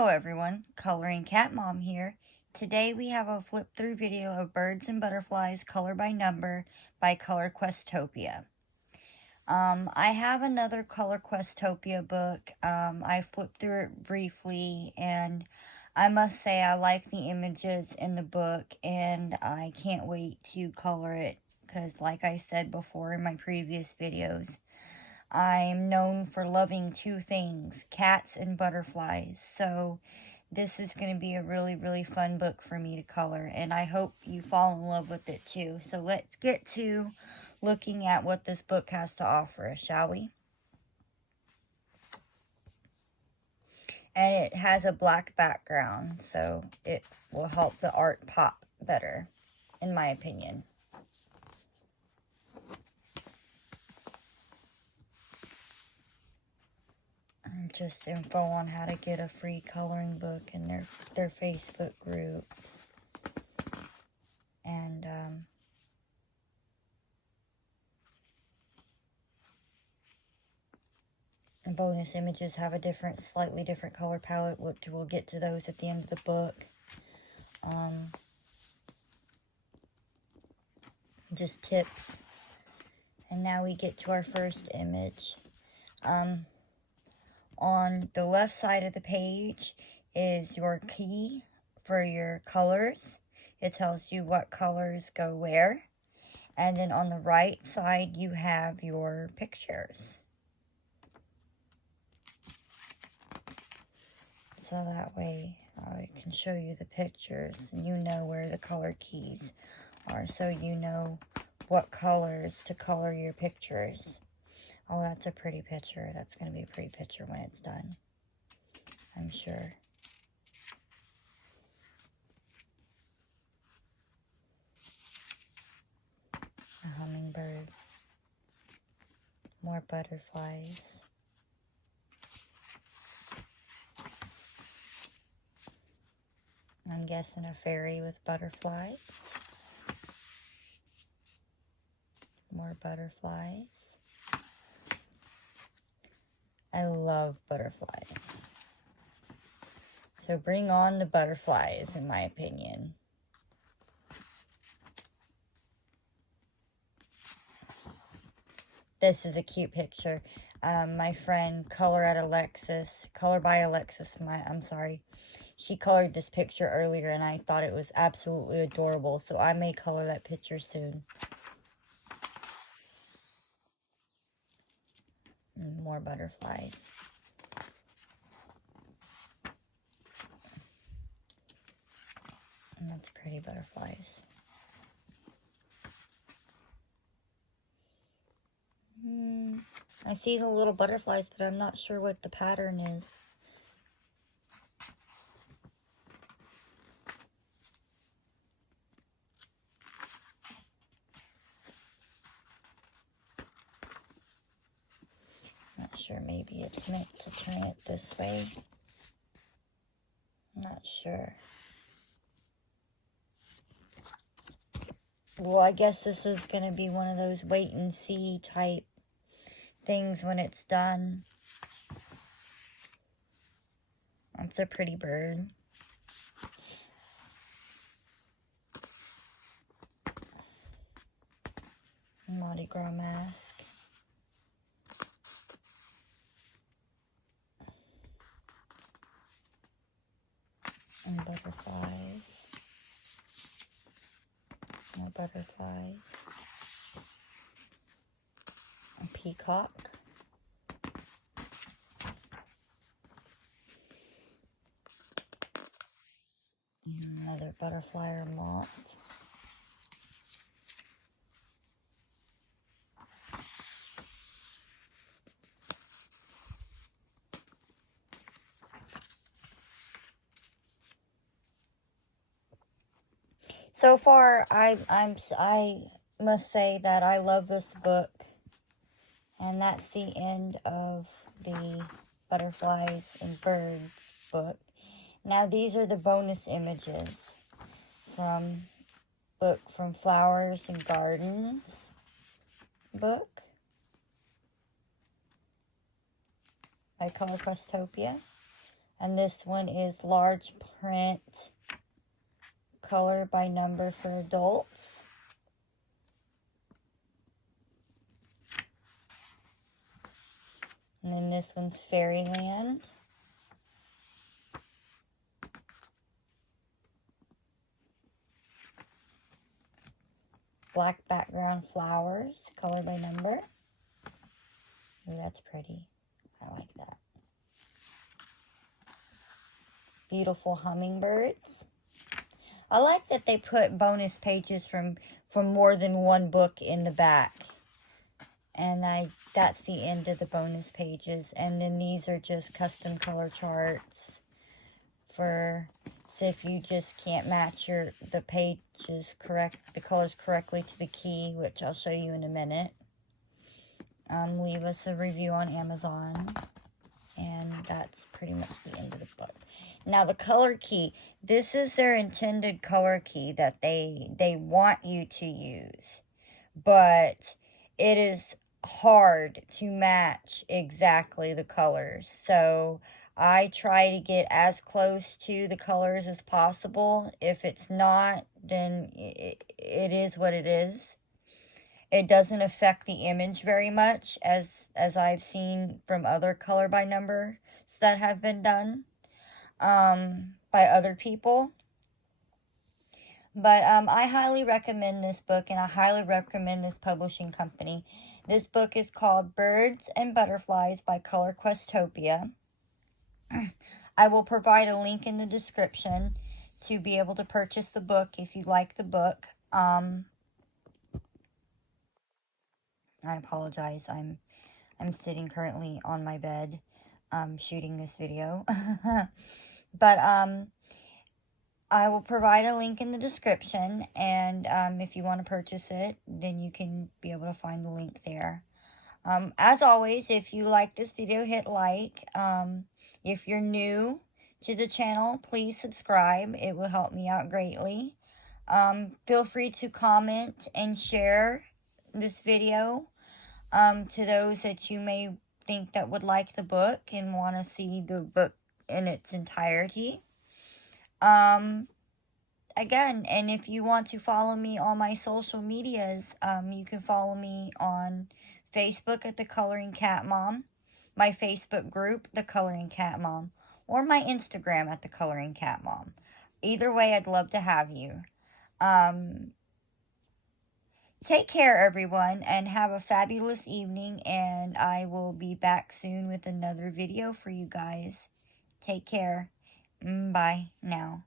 Hello everyone, Coloring Cat Mom here. Today we have a flip through video of Birds and Butterflies Color by Number by Color Questopia. I have another Color Questopia book. I flipped through it briefly and I must say I like the images in the book and I can't wait to color it because like I said before in my previous videos, I'm known for loving two things, cats and butterflies. So this is going to be a really fun book for me to color. And I hope you fall in love with it too. So let's get to looking at what this book has to offer us, shall we? And it has a black background, so it will help the art pop better, in my opinion. Just info on how to get a free coloring book in their Facebook groups. And bonus images have a slightly different color palette, which we'll get to those at the end of the book. Just tips. And now we get to our first image. On the left side of the page is your key for your colors. It tells you what colors go where. And then on the right side, you have your pictures. So that way I can show you the pictures and you know where the color keys are. So you know what colors to color your pictures. Oh, that's a pretty picture. That's going to be a pretty picture when it's done, I'm sure. A hummingbird. More butterflies. I'm guessing a fairy with butterflies. More butterflies. I love butterflies. So bring on the butterflies, in my opinion. This is a cute picture. My friend Color by Alexis, she colored this picture earlier and I thought it was absolutely adorable. So I may color that picture soon. More butterflies. And that's pretty butterflies. I see the little butterflies, but I'm not sure what the pattern is. Not sure, maybe it's meant to turn it this way. Not sure. Well, I guess this is going to be one of those wait and see type things when it's done. That's a pretty bird. Mardi Gras mask. And butterflies. More butterflies. A peacock. Another butterfly or moth. So far, I must say that I love this book. And that's the end of the Butterflies and Birds book. Now these are the bonus images from Flowers and Gardens book by Color Questopia. And this one is large print, color by number for adults. And then this one's Fairyland. Black background flowers, color by number. Ooh, that's pretty. I like that. Beautiful hummingbirds. I like that they put bonus pages from more than one book in the back. And that's the end of the bonus pages. And then these are just custom color charts for, so if you just can't match the pages the colors correctly to the key, which I'll show you in a minute. Leave us a review on Amazon. And that's pretty much the end of the book. Now, the color key. This is their intended color key that they want you to use. But it is hard to match exactly the colors. So, I try to get as close to the colors as possible. If it's not, then it is what it is. It doesn't affect the image very much, as I've seen from other color by numbers that have been done by other people. But I highly recommend this book, and I highly recommend this publishing company. This book is called Birds and Butterflies by Questopia. I will provide a link in the description to be able to purchase the book if you like the book. I apologize. I'm sitting currently on my bed shooting this video. But I will provide a link in the description, and if you want to purchase it, then you can be able to find the link there. As always, if you like this video, hit like. If you're new to the channel, please subscribe. It will help me out greatly. Feel free to comment and share this video to those that you may think that would like the book and want to see the book in its entirety. Again, and if you want to follow me on my social medias, you can follow me on Facebook at The Coloring Cat Mom, my Facebook group, The Coloring Cat Mom, or my Instagram at The Coloring Cat Mom. Either way, I'd love to have you. Take care, everyone, and have a fabulous evening, and I will be back soon with another video for you guys. Take care. Bye now.